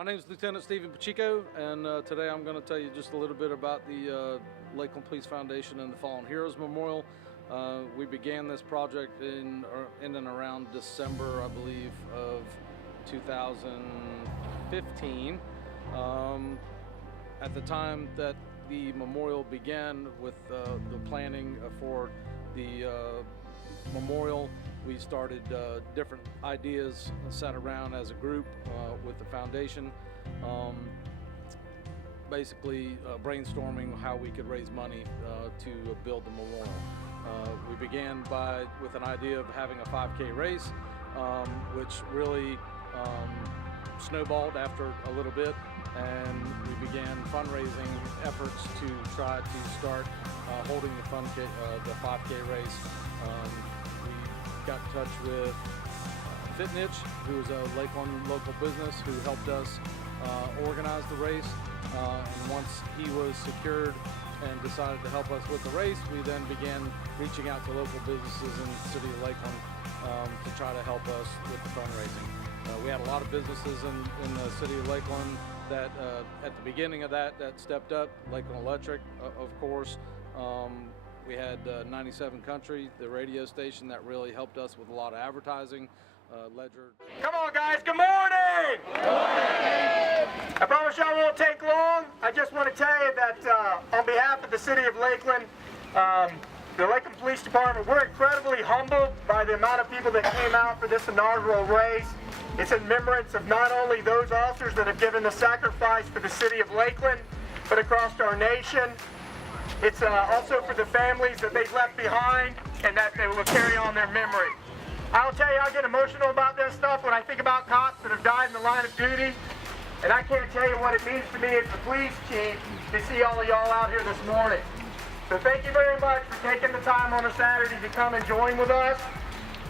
My name is Lieutenant Stephen Pacheco, and today I'm going to tell you just a little bit about the Lakeland Police Foundation and the Fallen Heroes Memorial. We began this project in and around December, I believe, of 2015. At the time that the memorial began with the planning for the memorial, we started different ideas, sat around as a group with the foundation, basically brainstorming how we could raise money to build the memorial. We began with an idea of having a 5K race, which really snowballed after a little bit, and we began fundraising efforts to try to start holding the 5K race. We got in touch with Fitnitch, who is a Lakeland local business, who helped us organize the race. And once he was secured and decided to help us with the race, we then began reaching out to local businesses in the city of Lakeland to try to help us with the fundraising. We had a lot of businesses in the city of Lakeland that at the beginning of that stepped up. Lakeland Electric, of course. We had 97 Country, the radio station, that really helped us with a lot of advertising. Ledger. Come on, guys. Good morning. Good morning. I promise y'all won't take long. I just want to tell you that on behalf of the city of Lakeland, the Lakeland Police Department, we're incredibly humbled by the amount of people that came out for this inaugural race. It's in remembrance of not only those officers that have given the sacrifice for the city of Lakeland, but across our nation. It's also for the families that they've left behind and that they will carry on their memory. I'll tell you, I get emotional about this stuff when I think about cops that have died in the line of duty. And I can't tell you what it means to me as the police chief to see all of y'all out here this morning. So thank you very much for taking the time on a Saturday to come and join with us.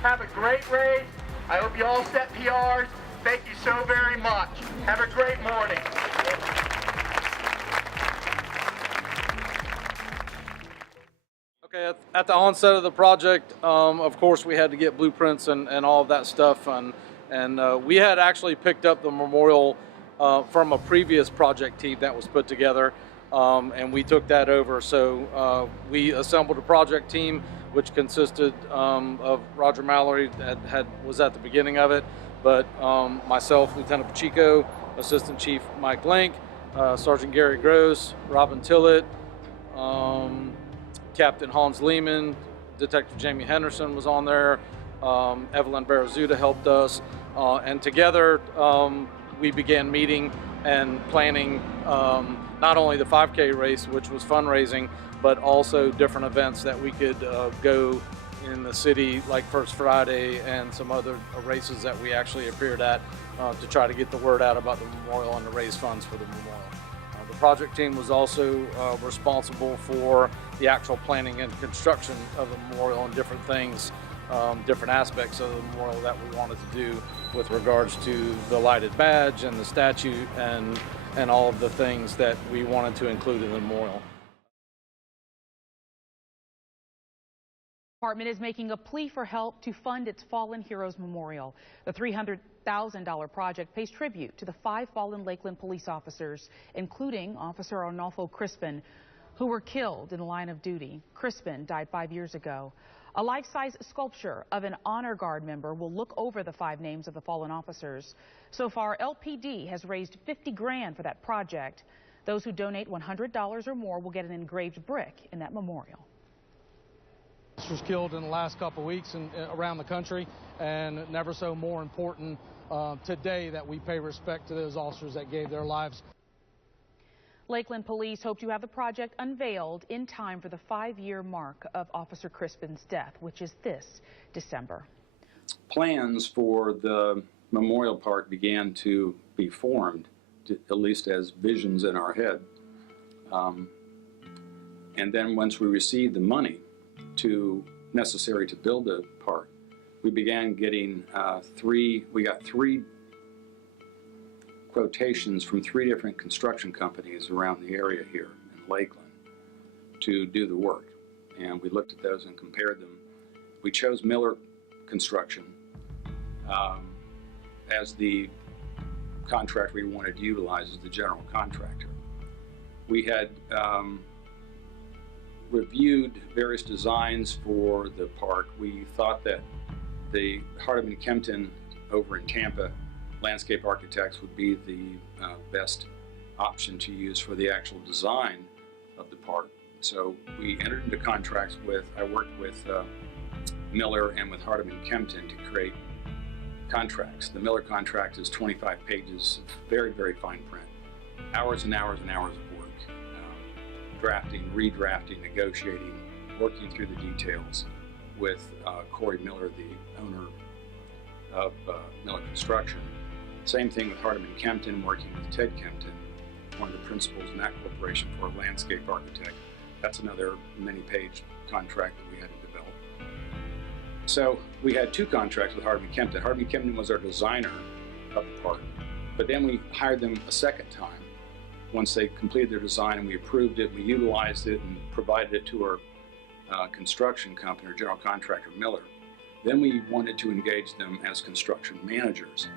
Have a great race. I hope you all set PRs. Thank you so very much. Have a great morning. Okay, at the onset of the project, of course, we had to get blueprints and all of that stuff, and we had actually picked up the memorial from a previous project team that was put together, and we took that over. So we assembled a project team which consisted of Roger Mallory that was at the beginning of it, but myself, Lieutenant Pacheco, Assistant Chief Mike Link, Sergeant Gary Gross, Robin Tillett, Captain Hans Lehman, Detective Jamie Henderson was on there, Evelyn Barazuda helped us, and together we began meeting and planning not only the 5K race, which was fundraising, but also different events that we could go in the city, like First Friday and some other races that we actually appeared at to try to get the word out about the memorial and to raise funds for the memorial. The project team was also responsible for the actual planning and construction of the memorial and different things, different aspects of the memorial that we wanted to do with regards to the lighted badge and the statue and all of the things that we wanted to include in the memorial. The department is making a plea for help to fund its Fallen Heroes Memorial. The $300,000 project pays tribute to the 5 fallen Lakeland police officers, including Officer Arnolfo Crispin, who were killed in the line of duty. Crispin died 5 years ago. A life-size sculpture of an honor guard member will look over the 5 names of the fallen officers. So far, LPD has raised $50 grand for that project. Those who donate $100 or more will get an engraved brick in that memorial. Was killed in the last couple of weeks around the country, and never so more important today that we pay respect to those officers that gave their lives. Lakeland Police hope to have the project unveiled in time for the 5-year mark of Officer Crispin's death, which is this December. Plans for the memorial park began to be formed, at least as visions in our head. And then once we received the money necessary to build the park, we began getting we got 3 quotations from 3 different construction companies around the area here in Lakeland to do the work, and we looked at those and compared them. We chose Miller Construction as the contractor we wanted to utilize as the general contractor. We had reviewed various designs for the park. We thought that the Hardeman Kempton over in Tampa landscape architects would be the best option to use for the actual design of the park. So we entered into contracts with, I worked with Miller and with Hardeman Kempton to create contracts. The Miller contract is 25 pages of very, very fine print. Hours and hours and hours of work. Drafting, redrafting, negotiating, working through the details with Corey Miller, the owner of Miller Construction. Same thing with Hardeman Kempton, working with Ted Kempton, one of the principals in that corporation, for a landscape architect. That's another many-page contract that we had to develop. So we had two contracts with Hardeman Kempton. Hardeman Kempton was our designer of the park, but then we hired them a second time. Once they completed their design and we approved it, we utilized it and provided it to our construction company, or general contractor, Miller. Then we wanted to engage them as construction managers.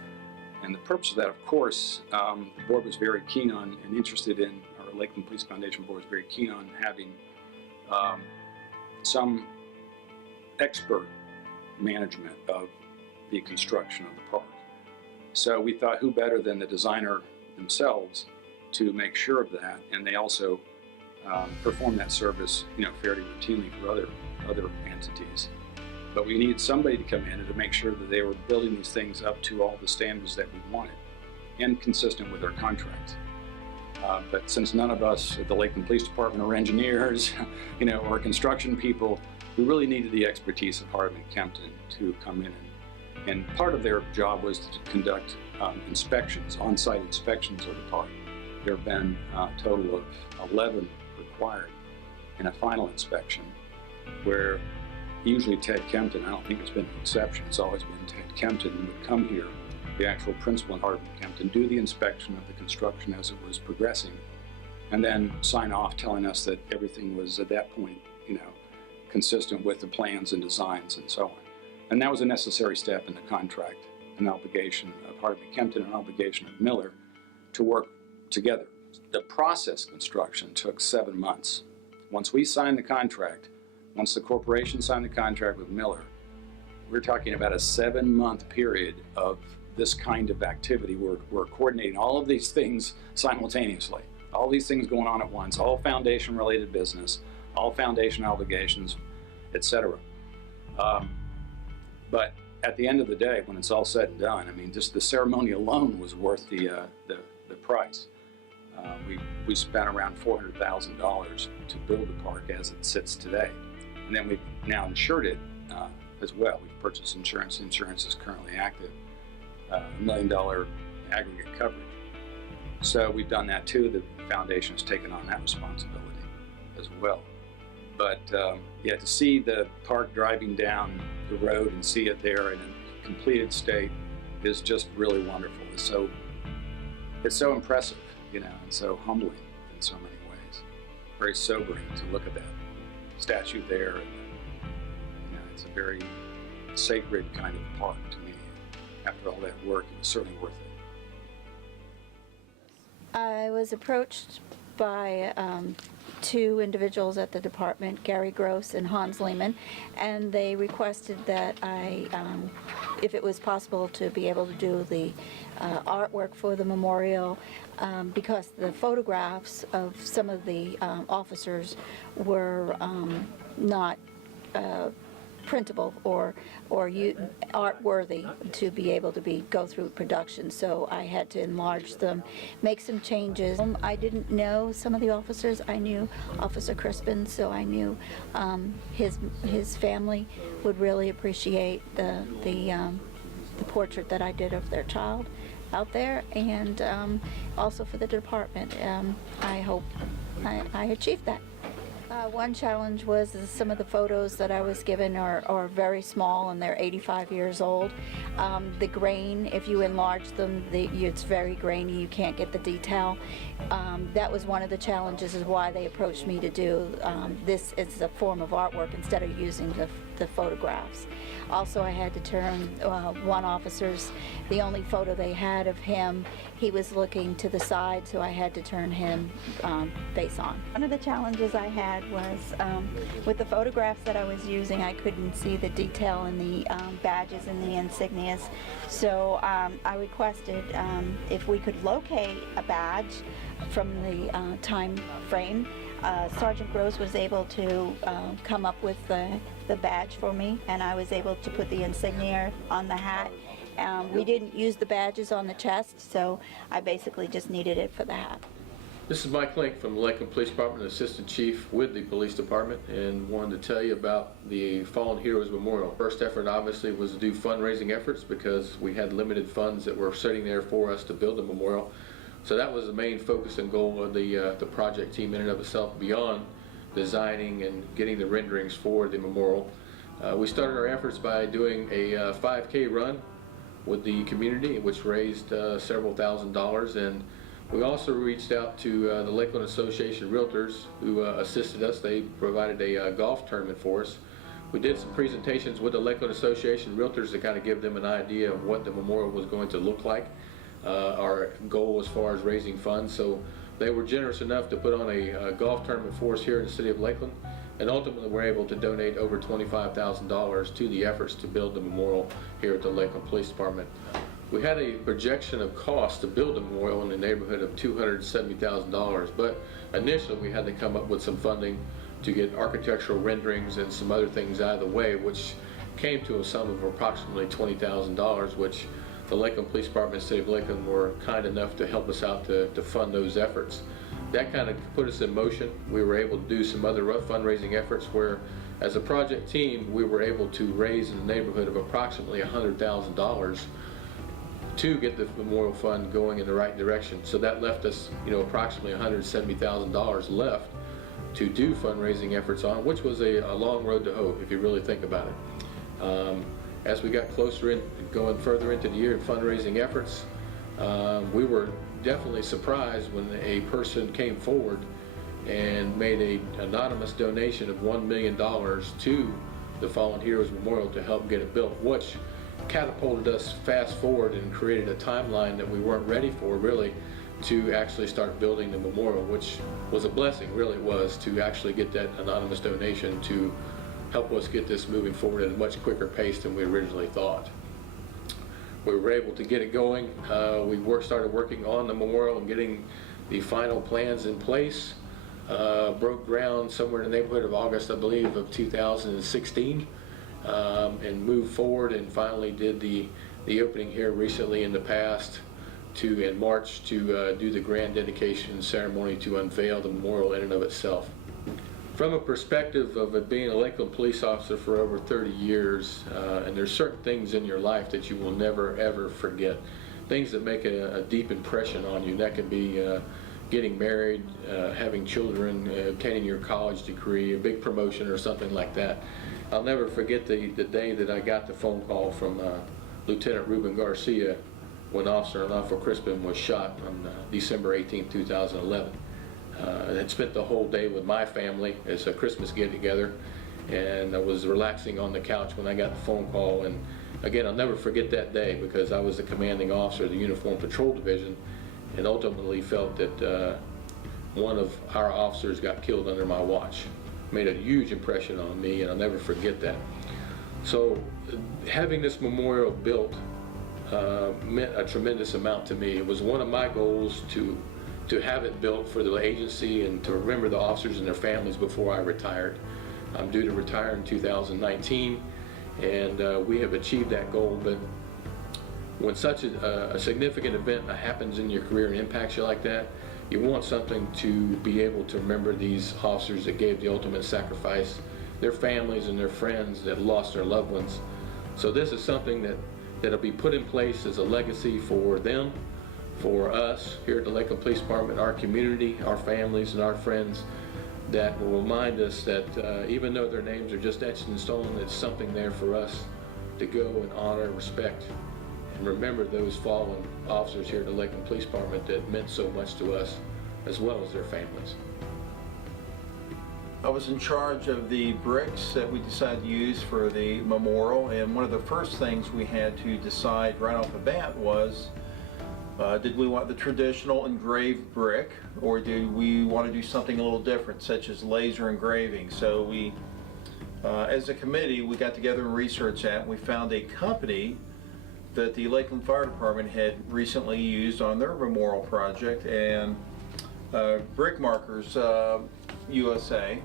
And the purpose of that, of course, the board was very keen on and interested in, our Lakeland Police Foundation board was very keen on having some expert management of the construction of the park. So we thought, who better than the designer themselves to make sure of that, and they also perform that service, fairly routinely for other entities. But we needed somebody to come in and to make sure that they were building these things up to all the standards that we wanted and consistent with our contracts. But since none of us at the Lakeland Police Department are engineers, or construction people, we really needed the expertise of Hardeman Kempton to come in. And part of their job was to conduct inspections, on-site inspections of the park. There have been a total of 11 required in a final inspection, where usually Ted Kempton, I don't think it's been an exception, it's always been Ted Kempton who would come here, the actual principal in Hardeman Kempton, do the inspection of the construction as it was progressing, and then sign off telling us that everything was at that point, consistent with the plans and designs and so on. And that was a necessary step in the contract, an obligation of Hardeman Kempton, an obligation of Miller to work together. The process construction took 7 months. Once we signed the contract, once the corporation signed the contract with Miller, we're talking about a 7-month period of this kind of activity. We're coordinating all of these things simultaneously. All these things going on at once, all foundation related business, all foundation obligations, etc. But at the end of the day, when it's all said and done, just the ceremony alone was worth the price. We spent around $400,000 to build the park as it sits today. And then we've now insured it as well. We've purchased insurance. Insurance is currently active, $1 million aggregate coverage. So we've done that too. The foundation has taken on that responsibility as well. But to see the park driving down the road and see it there in a completed state is just really wonderful. It's so impressive, and so humbling in so many ways. Very sobering to look at that statue there, and it's a very sacred kind of park to me. After all that work, it was certainly worth it. I was approached by two individuals at the department, Gary Gross and Hans Lehman, and they requested that I, if it was possible, to be able to do the artwork for the memorial, because the photographs of some of the officers were not printable or art worthy to be able to go through production. So I had to enlarge them, make some changes. I didn't know some of the officers. I knew Officer Crispin, so I knew his family would really appreciate the portrait that I did of their child out there, and also for the department. I hope I achieved that. One challenge was some of the photos that I was given are very small, and they're 85 years old. The grain, if you enlarge them, it's very grainy. You can't get the detail. That was one of the challenges, is why they approached me to do this as a form of artwork instead of using the photographs. Also, I had to turn one officer's, the only photo they had of him, he was looking to the side, so I had to turn him face on. One of the challenges I had was with the photographs that I was using, I couldn't see the detail in the badges and the insignias. So I requested if we could locate a badge from the time frame. Sergeant Gross was able to come up with the badge for me, and I was able to put the insignia on the hat. We didn't use the badges on the chest, so I basically just needed it for the hat. This is Mike Link from the Lakeland Police Department, Assistant Chief with the Police Department, and wanted to tell you about the Fallen Heroes Memorial. First effort obviously was to do fundraising efforts because we had limited funds that were sitting there for us to build a memorial. So that was the main focus and goal of the project team in and of itself, beyond designing and getting the renderings for the memorial. We started our efforts by doing a 5K run with the community, which raised several $1,000s, and we also reached out to the Lakeland Association Realtors, who assisted us. They provided a golf tournament for us. We did some presentations with the Lakeland Association Realtors to kind of give them an idea of what the memorial was going to look like. Our goal as far as raising funds, so they were generous enough to put on a golf tournament for us here in the city of Lakeland, and ultimately were able to donate over $25,000 to the efforts to build the memorial here at the Lakeland Police Department. We had a projection of cost to build the memorial in the neighborhood of $270,000, but initially we had to come up with some funding to get architectural renderings and some other things out of the way, which came to a sum of approximately $20,000, which the Lakeland Police Department and City of Lakeland were kind enough to help us out to fund those efforts. That kind of put us in motion. We were able to do some other fundraising efforts where, as a project team, we were able to raise in the neighborhood of approximately $100,000 to get the memorial fund going in the right direction. So that left us, approximately $170,000 left to do fundraising efforts on, which was a long road to hoe, if you really think about it. As we got closer in, going further into the year in fundraising efforts, we were definitely surprised when a person came forward and made an anonymous donation of $1 million to the Fallen Heroes Memorial to help get it built, which catapulted us fast forward and created a timeline that we weren't ready for, really, to actually start building the memorial, which was a blessing, really it was, to actually get that anonymous donation to help us get this moving forward at a much quicker pace than we originally thought. We were able to get it going. We started working on the memorial and getting the final plans in place. Broke ground somewhere in the neighborhood of August, I believe, of 2016, and moved forward and finally did the opening here recently in the past in March to do the grand dedication ceremony to unveil the memorial in and of itself. From a perspective of it being a Lakeland police officer for over 30 years, and there's certain things in your life that you will never ever forget. Things that make a deep impression on you. That can be getting married, having children, obtaining your college degree, a big promotion or something like that. I'll never forget the day that I got the phone call from Lieutenant Ruben Garcia when Officer Alonso Crispin was shot on December 18, 2011. I had spent the whole day with my family as a Christmas get-together, and I was relaxing on the couch when I got the phone call. And again, I'll never forget that day because I was the commanding officer of the Uniform Patrol Division, and ultimately felt that one of our officers got killed under my watch. Made a huge impression on me, and I'll never forget that. So having this memorial built meant a tremendous amount to me. It was one of my goals to have it built for the agency and to remember the officers and their families before I retired. I'm due to retire in 2019, and we have achieved that goal. But when such a significant event happens in your career and impacts you like that, you want something to be able to remember these officers that gave the ultimate sacrifice, their families and their friends that lost their loved ones. So this is something that'll be put in place as a legacy for them, for us here at the Lakeland Police Department, our community, our families, and our friends, that will remind us that even though their names are just etched in stone, it's something there for us to go and honor, respect, and remember those fallen officers here at the Lakeland Police Department that meant so much to us, as well as their families. I was in charge of the bricks that we decided to use for the memorial, and one of the first things we had to decide right off the bat was, did we want the traditional engraved brick, or do we want to do something a little different, such as laser engraving? So we, as a committee, we got together and researched that, and we found a company that the Lakeland Fire Department had recently used on their memorial project, and Brick Markers USA.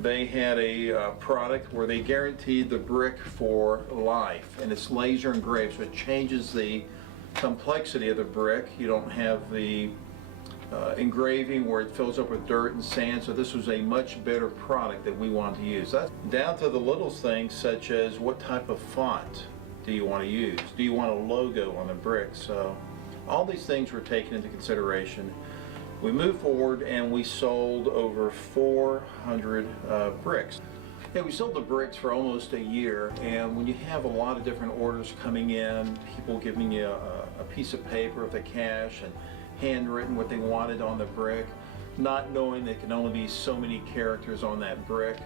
They had a product where they guaranteed the brick for life, and it's laser engraved, so it changes the complexity of the brick. You don't have the engraving where it fills up with dirt and sand, so this was a much better product that we wanted to use. That's down to the little things, such as what type of font do you want to use? Do you want a logo on the brick? So all these things were taken into consideration. We moved forward and we sold over 400 bricks. Yeah, we sold the bricks for almost a year, and when you have a lot of different orders coming in, people giving you a piece of paper with the cash and handwritten what they wanted on the brick, not knowing there can only be so many characters on that brick.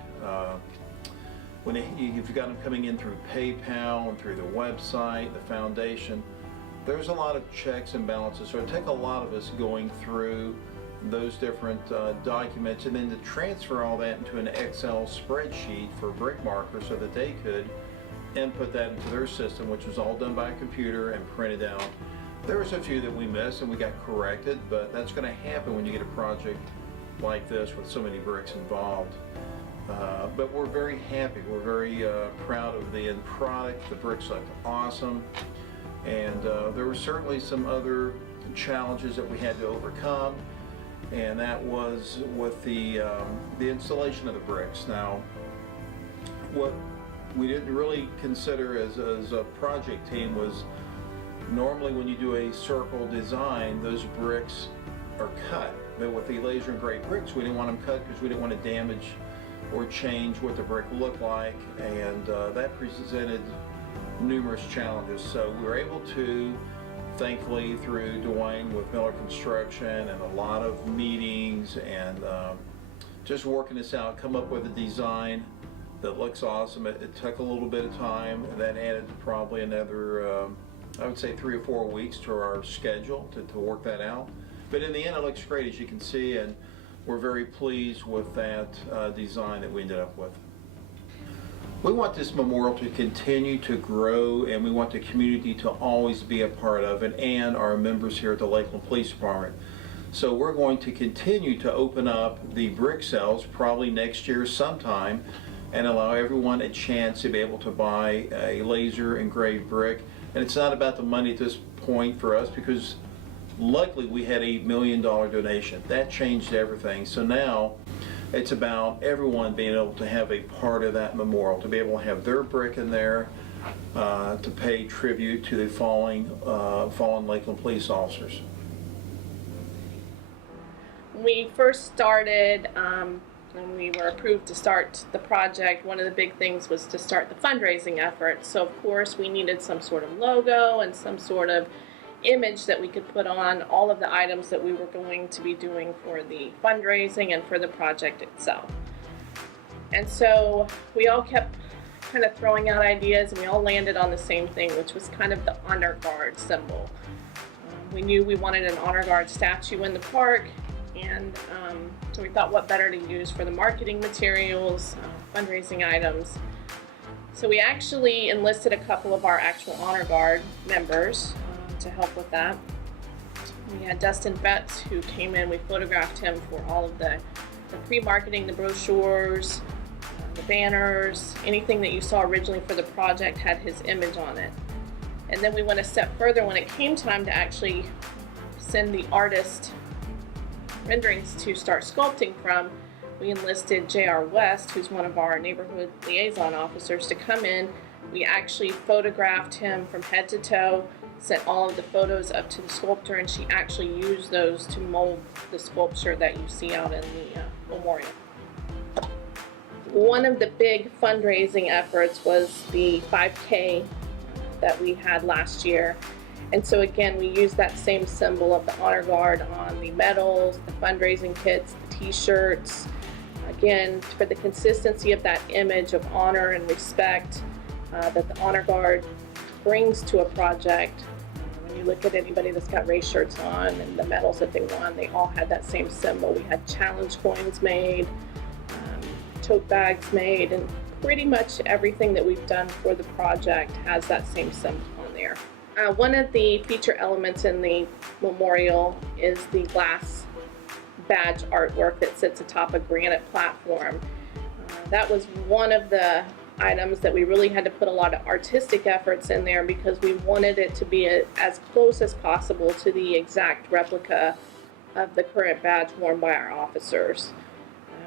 If you've got them coming in through PayPal and through the website, the foundation, there's a lot of checks and balances, so it took a lot of us going through those different documents, and then to transfer all that into an Excel spreadsheet for Brick Marker so that they could input that into their system, which was all done by a computer and printed out. There was a few that we missed and we got corrected, but that's going to happen when you get a project like this with so many bricks involved. But we're very happy. We're very proud of the end product. The bricks look awesome. And there were certainly some other challenges that we had to overcome, and that was with the installation of the bricks. Now, what we didn't really consider as a project team was, normally when you do a circle design, those bricks are cut. But with the laser engraved bricks, we didn't want them cut because we didn't want to damage or change what the brick looked like, and that presented numerous challenges. So we were able to, thankfully through Dwayne with Miller Construction and a lot of meetings and just working this out, come up with a design that looks awesome. It took a little bit of time, and that added probably another, I would say 3 or 4 weeks to our schedule to work that out. But in the end, it looks great, as you can see, and we're very pleased with that design that we ended up with. We want this memorial to continue to grow, and we want the community to always be a part of it, and our members here at the Lakeland Police Department. So we're going to continue to open up the brick sales probably next year sometime, and allow everyone a chance to be able to buy a laser engraved brick. And it's not about the money at this point for us, because luckily we had a $1 million donation. That changed everything. So now it's about everyone being able to have a part of that memorial, to be able to have their brick in there, to pay tribute to the fallen Lakeland police officers. When we first started, when we were approved to start the project, one of the big things was to start the fundraising effort. So of course we needed some sort of logo and some sort of image that we could put on all of the items that we were going to be doing for the fundraising and for the project itself. And so we all kept kind of throwing out ideas, and we all landed on the same thing, which was kind of the honor guard symbol. We knew we wanted an honor guard statue in the park, and so we thought, what better to use for the marketing materials, fundraising items. So we actually enlisted a couple of our actual honor guard members to help with that. We had Dustin Betts, who came in. We photographed him for all of the pre-marketing, the brochures, the banners, anything that you saw originally for the project had his image on it. And then we went a step further when it came time to actually send the artist renderings to start sculpting from. We enlisted J.R. West, who's one of our neighborhood liaison officers, to come in. We actually photographed him from head to toe, sent all of the photos up to the sculptor, and she actually used those to mold the sculpture that you see out in the memorial. One of the big fundraising efforts was the 5K that we had last year. And so again, we used that same symbol of the honor guard on the medals, the fundraising kits, the t-shirts, again, for the consistency of that image of honor and respect that the Honor Guard brings to a project. When you look at anybody that's got race shirts on and the medals that they won, they all had that same symbol. We had challenge coins made, tote bags made, and pretty much everything that we've done for the project has that same symbol on there. One of the feature elements in the memorial is the glass badge artwork that sits atop a granite platform. That was one of the items that we really had to put a lot of artistic efforts in there because we wanted it to be as close as possible to the exact replica of the current badge worn by our officers.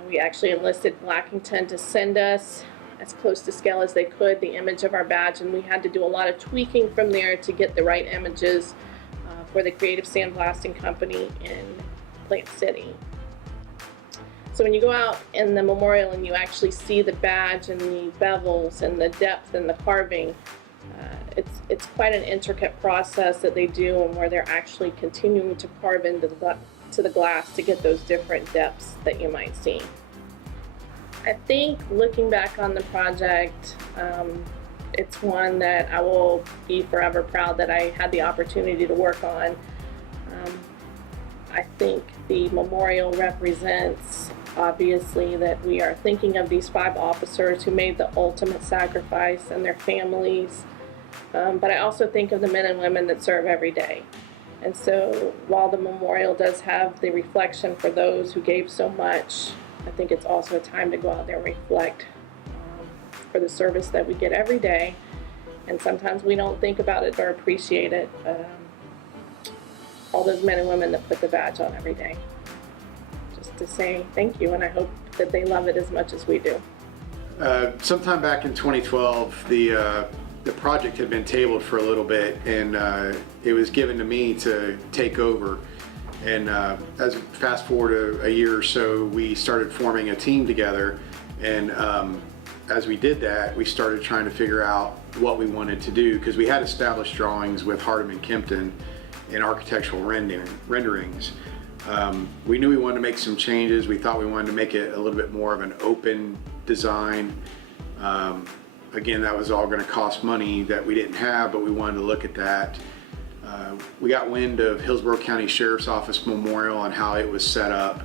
We actually enlisted Blackington to send us as close to scale as they could the image of our badge, and we had to do a lot of tweaking from there to get the right images for the Creative Sandblasting Company in Plant City. So when you go out in the memorial and you actually see the badge and the bevels and the depth and the carving, it's quite an intricate process that they do, and where they're actually continuing to carve into the glass to get those different depths that you might see. I think looking back on the project, it's one that I will be forever proud that I had the opportunity to work on. I think the memorial represents, obviously, that we are thinking of these 5 officers who made the ultimate sacrifice and their families, but I also think of the men and women that serve every day. And so while the memorial does have the reflection for those who gave so much, I think it's also a time to go out there and reflect for the service that we get every day. And sometimes we don't think about it or appreciate it, but all those men and women that put the badge on every day. Just to say thank you, and I hope that they love it as much as we do. Sometime back in 2012, the project had been tabled for a little bit, and it was given to me to take over. And as fast forward a year or so, we started forming a team together, and as we did that, we started trying to figure out what we wanted to do, because we had established drawings with Hardham and Kempton in architectural renderings. We knew we wanted to make some changes. We thought we wanted to make it a little bit more of an open design. Again, that was all going to cost money that we didn't have, but we wanted to look at that. We got wind of Hillsborough County Sheriff's Office Memorial and how it was set up,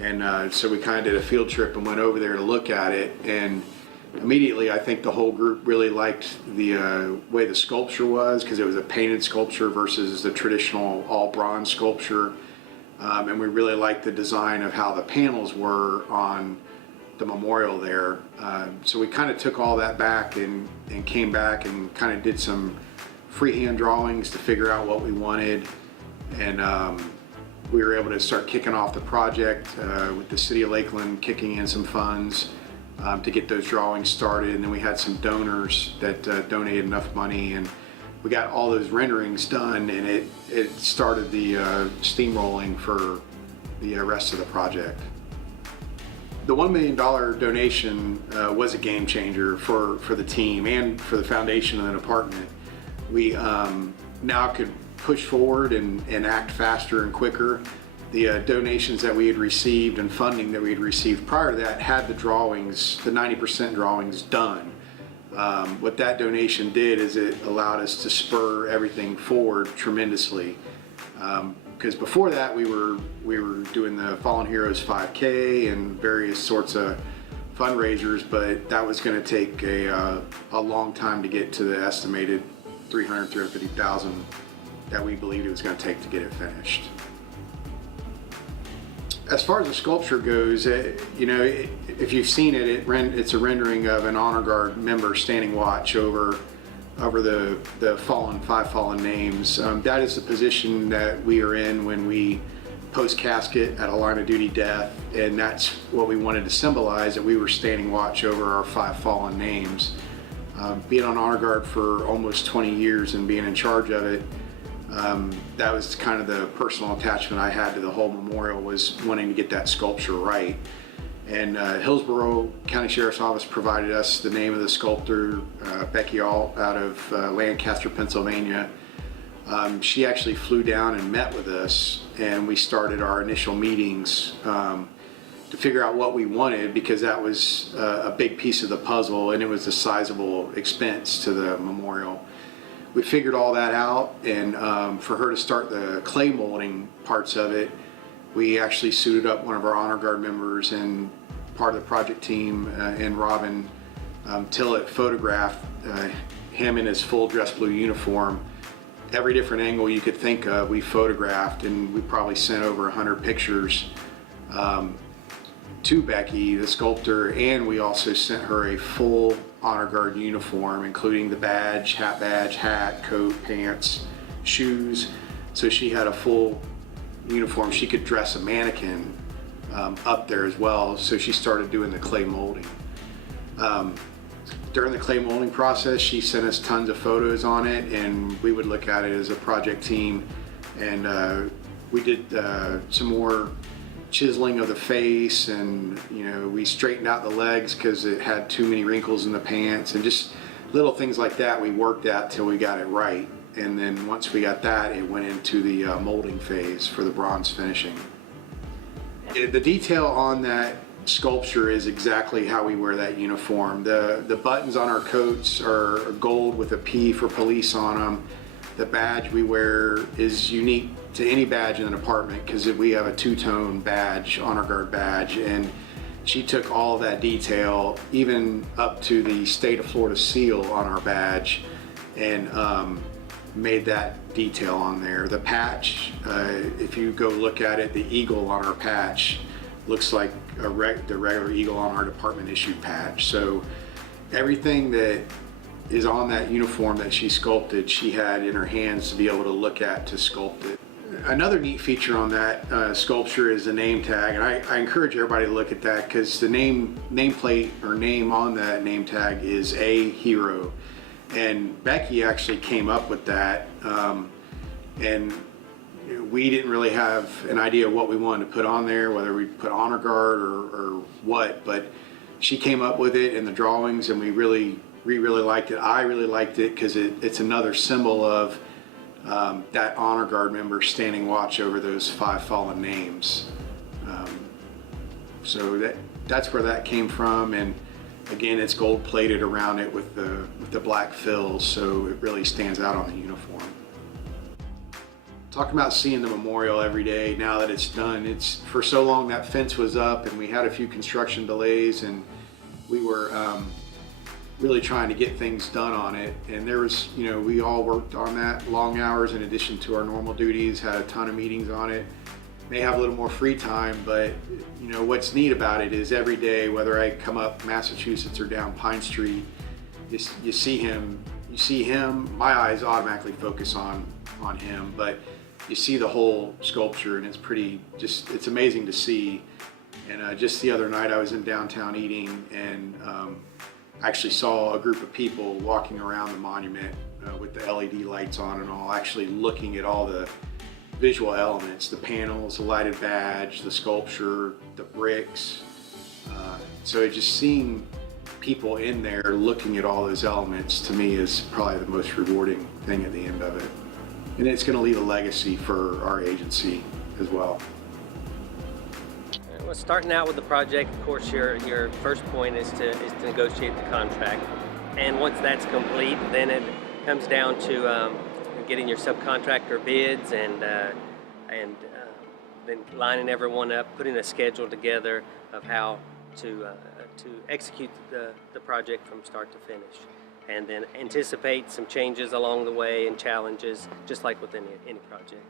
and so we kind of did a field trip and went over there to look at it, and immediately I think the whole group really liked the way the sculpture was, because it was a painted sculpture versus the traditional all bronze sculpture, and we really liked the design of how the panels were on the memorial there. So we kind of took all that back and came back and kind of did some freehand drawings to figure out what we wanted, and we were able to start kicking off the project with the City of Lakeland kicking in some funds to get those drawings started, and then we had some donors that donated enough money, and we got all those renderings done, and it started the steamrolling for the rest of the project. The $1 million donation was a game changer for the team and for the foundation of the department. We now could push forward and act faster and quicker. The donations that we had received and funding that we had received prior to that had the drawings, the 90% drawings done. What that donation did is it allowed us to spur everything forward tremendously. Because before that we were doing the Fallen Heroes 5K and various sorts of fundraisers, but that was going to take a long time to get to the estimated $350,000 that we believed it was going to take to get it finished. As far as the sculpture goes, you know, if you've seen it, it's a rendering of an Honor Guard member standing watch over the five fallen names. That is the position that we are in when we post casket at a line of duty death, and that's what we wanted to symbolize, that we were standing watch over our 5 fallen names. Being on Honor Guard for almost 20 years and being in charge of it, that was kind of the personal attachment I had to the whole memorial, was wanting to get that sculpture right. And Hillsborough County Sheriff's Office provided us the name of the sculptor, Becky Alt, out of Lancaster, Pennsylvania. She actually flew down and met with us, and we started our initial meetings. to figure out what we wanted, because that was a big piece of the puzzle, and it was a sizable expense to the memorial. We figured all that out, and for her to start the clay molding parts of it, we actually suited up one of our honor guard members and part of the project team, and Robin Tillett photographed him in his full dress blue uniform. Every different angle you could think of, we photographed, and we probably sent over 100 pictures to Becky, the sculptor, and we also sent her a full honor guard uniform, including the badge, hat, coat, pants, shoes. So she had a full uniform. She could dress a mannequin up there as well. So she started doing the clay molding. During the clay molding process, she sent us tons of photos on it, and we would look at it as a project team. And we did some more chiseling of the face, and we straightened out the legs because it had too many wrinkles in the pants, and just little things like that we worked at till we got it right. And then once we got that, it went into the molding phase for the bronze finishing. The detail on that sculpture is exactly how we wear that uniform. The buttons on our coats are gold with a P for police on them. The badge we wear is unique to any badge in the department because we have a two-tone badge, honor guard badge, and she took all that detail, even up to the state of Florida seal on our badge, and made that detail on there. The patch, if you go look at it, the eagle on our patch looks like the regular eagle on our department issued patch. So everything that is on that uniform that she sculpted, she had in her hands to be able to look at to sculpt it. Another neat feature on that sculpture is the name tag, and I encourage everybody to look at that because the nameplate or name on that name tag is A Hero. And Becky actually came up with that, and we didn't really have an idea of what we wanted to put on there, whether we put honor guard or what, but she came up with it in the drawings, and we really liked it. I really liked it because it's another symbol of that honor guard member standing watch over those 5 fallen names. So that's where that came from, and again, it's gold plated around it with the black fills, so it really stands out on the uniform. Talking about seeing the memorial every day now that it's done, it's for so long that fence was up and we had a few construction delays, and we were really trying to get things done on it, and there was, we all worked on that long hours in addition to our normal duties, had a ton of meetings on it. May have a little more free time, but what's neat about it is every day, whether I come up Massachusetts or down Pine Street, you see him, my eyes automatically focus on him, but you see the whole sculpture, and it's amazing to see. And just the other night I was in downtown eating, and I actually saw a group of people walking around the monument with the LED lights on and all, actually looking at all the visual elements, the panels, the lighted badge, the sculpture, the bricks. So just seeing people in there looking at all those elements, to me, is probably the most rewarding thing at the end of it. And it's going to leave a legacy for our agency as well. Well, starting out with the project, of course, your first point is to negotiate the contract, and once that's complete, then it comes down to getting your subcontractor bids and then lining everyone up, putting a schedule together of how to execute the project from start to finish, and then anticipate some changes along the way and challenges, just like with any project.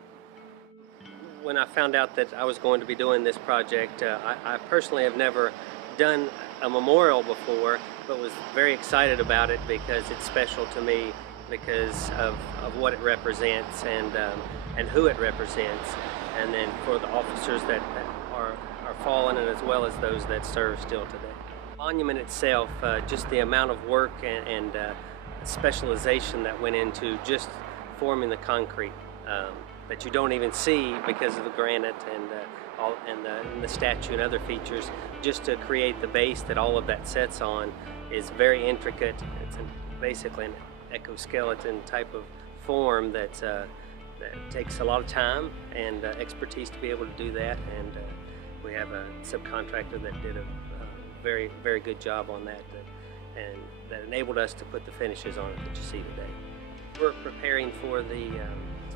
When I found out that I was going to be doing this project, I personally have never done a memorial before, but was very excited about it because it's special to me because of what it represents and who it represents, and then for the officers that are fallen, and as well as those that serve still today. The monument itself, just the amount of work and specialization that went into just forming the concrete that you don't even see because of the granite and the statue and other features, just to create the base that all of that sets on is very intricate. It's basically an exoskeleton type of form that takes a lot of time and expertise to be able to do that, we have a subcontractor that did a very, very good job on that, and that enabled us to put the finishes on it that you see today. We're preparing for the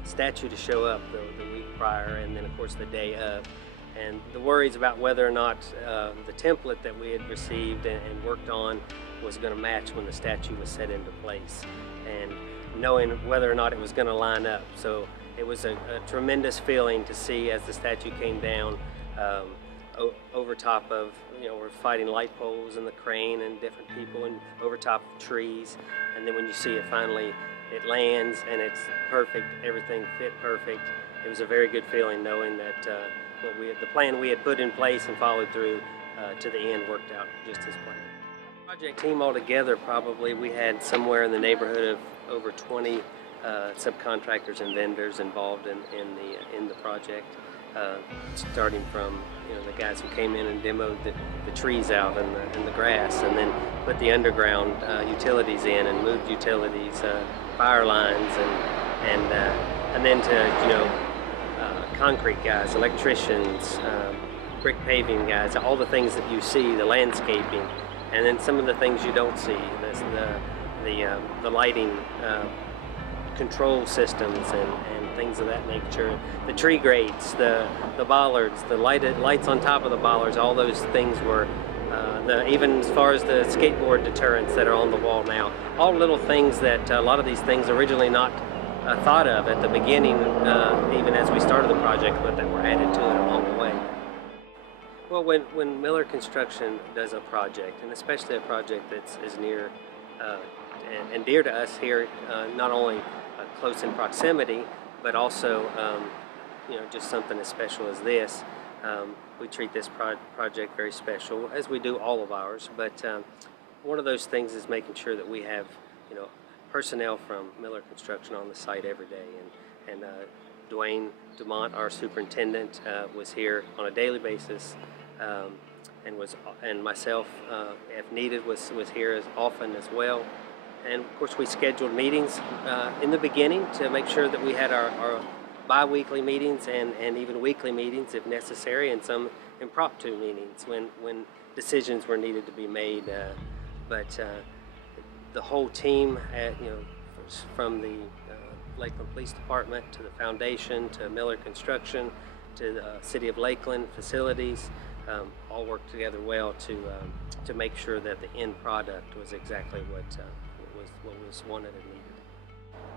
statue to show up the week prior, and then of course the day of. And the worries about whether or not the template that we had received and worked on was going to match when the statue was set into place, and knowing whether or not it was going to line up. So it was a tremendous feeling to see as the statue came down over top of, we're fighting light poles and the crane and different people and over top of trees. And then when you see it finally, it lands and it's perfect, everything fit perfect. It was a very good feeling knowing that the plan we had put in place and followed through to the end worked out just as planned. Project team altogether, probably we had somewhere in the neighborhood of over 20 subcontractors and vendors involved in the project, starting from the guys who came in and demoed the trees out and the grass, and then put the underground utilities in and moved utilities, fire lines, and then to concrete guys, electricians, brick paving guys, all the things that you see, the landscaping, and then some of the things you don't see, the lighting control systems and things of that nature, the tree grates, the bollards, the lights on top of the bollards, all those things were, even as far as the skateboard deterrents that are on the wall now, all little things that a lot of these things originally not thought of at the beginning, even as we started the project, but that were added to it along the way. Well, when Miller Construction does a project, and especially a project that is near and dear to us here, not only close in proximity, but also just something as special as this, we treat this project very special, as we do all of ours. But one of those things is making sure that we have personnel from Miller Construction on the site every day, and Dwayne Dumont, our superintendent, was here on a daily basis, and myself, if needed, was here as often as well. And of course we scheduled meetings in the beginning to make sure that we had our bi-weekly meetings and even weekly meetings if necessary, and some impromptu meetings when decisions were needed to be made. But the whole team, from the Lakeland Police Department to the foundation to Miller Construction to the City of Lakeland facilities, all worked together well to make sure that the end product was exactly what was wanted and needed.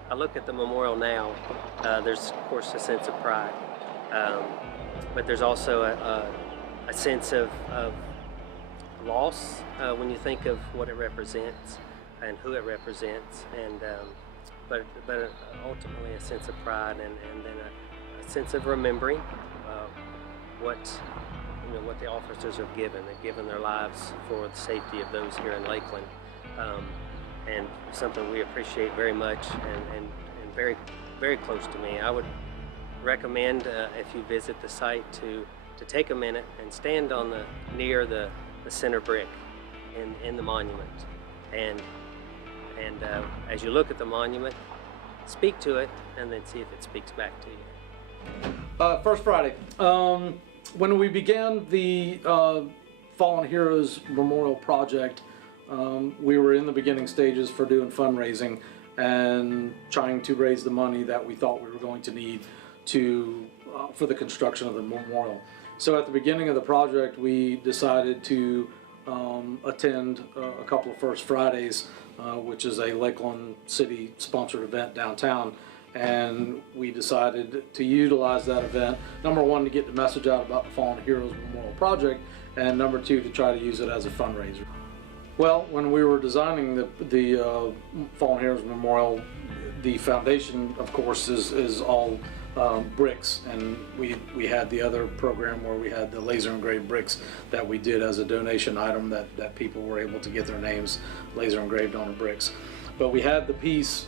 I look at the memorial now, there's of course a sense of pride, but there's also a sense of loss when you think of what it represents and who it represents, and but ultimately a sense of pride, and then a sense of remembering what the officers have given. They've given their lives for the safety of those here in Lakeland, and something we appreciate very much, and very, very close to me. I would recommend if you visit the site to take a minute and stand on near the center brick in the monument, and as you look at the monument, speak to it, and then see if it speaks back to you. First Friday. When we began the Fallen Heroes Memorial Project, we were in the beginning stages for doing fundraising and trying to raise the money that we thought we were going to need for the construction of the memorial. So at the beginning of the project, we decided to attend a couple of First Fridays, which is a Lakeland City sponsored event downtown, and we decided to utilize that event, number one, to get the message out about the Fallen Heroes Memorial Project, and number two, to try to use it as a fundraiser. Well, when we were designing the Fallen Heroes Memorial, the foundation, of course, is all bricks, and we had the other program where we had the laser engraved bricks that we did as a donation item that people were able to get their names laser engraved on the bricks. But we had the piece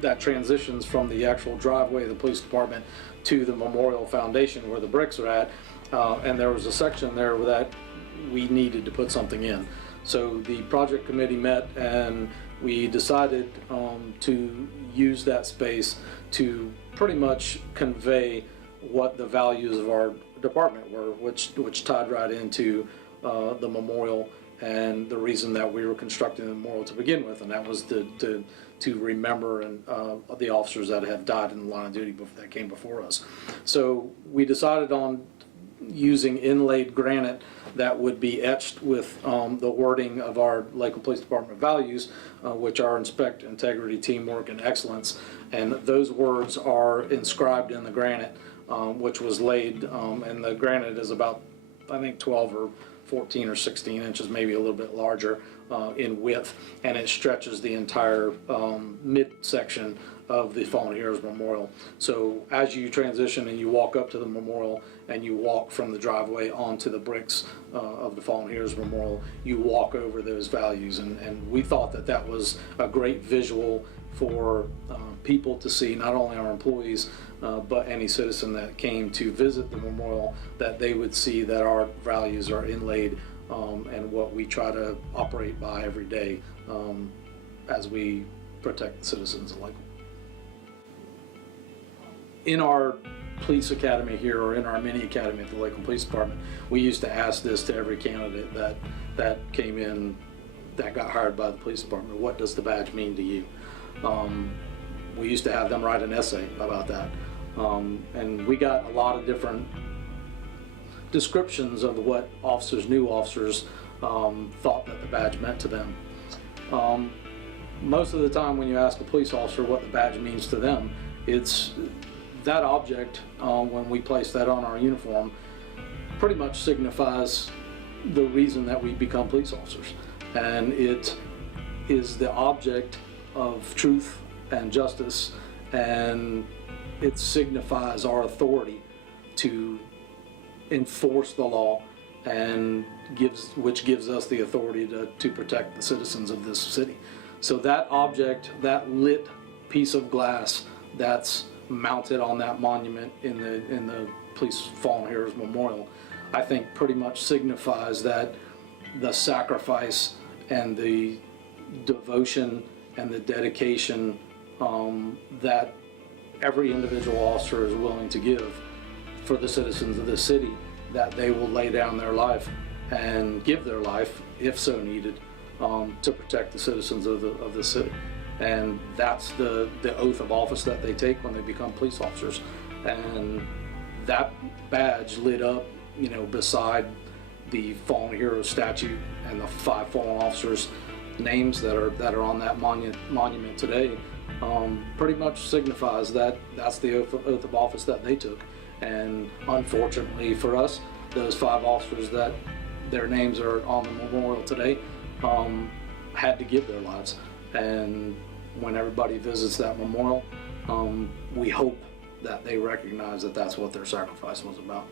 that transitions from the actual driveway of the police department to the memorial foundation where the bricks are at, and there was a section there that we needed to put something in. So the project committee met, and we decided to use that space to pretty much convey what the values of our department were, which tied right into the memorial and the reason that we were constructing the memorial to begin with, and that was to remember the officers that have died in the line of duty that came before us. So we decided on using inlaid granite that would be etched with the wording of our Lakeland Police Department values, which are respect, integrity, teamwork, and excellence. And those words are inscribed in the granite, which was laid, and the granite is about, I think, 12 or 14 or 16 inches, maybe a little bit larger in width, and it stretches the entire midsection of the Fallen Heroes Memorial. So as you transition and you walk up to the memorial and you walk from the driveway onto the bricks of the Fallen Heroes Memorial, you walk over those values, and we thought that that was a great visual for people to see, not only our employees, but any citizen that came to visit the memorial, that they would see that our values are inlaid and what we try to operate by every day as we protect the citizens of Lakeland. In our police academy here, or in our mini academy at the Lakeland Police Department, we used to ask this to every candidate that came in, that got hired by the police department: what does the badge mean to you? We used to have them write an essay about that, and we got a lot of different descriptions of what new officers thought that the badge meant to them. Most of the time when you ask a police officer what the badge means to them, it's that object, when we place that on our uniform, pretty much signifies the reason that we become police officers. And it is the object of truth and justice, and it signifies our authority to enforce the law, and which gives us the authority to protect the citizens of this city. So that object, that lit piece of glass that's mounted on that monument in the Police Fallen Heroes Memorial, I think pretty much signifies that the sacrifice and the devotion and the dedication that every individual officer is willing to give for the citizens of this city, that they will lay down their life and give their life, if so needed, to protect the citizens of the city. And that's the oath of office that they take when they become police officers. And that badge lit up, beside the Fallen Heroes statue and the 5 fallen officers' names that are on that monument today, pretty much signifies that that's the oath of office that they took. And unfortunately for us, those 5 officers that their names are on the memorial today had to give their lives. And when everybody visits that memorial, we hope that they recognize that that's what their sacrifice was about.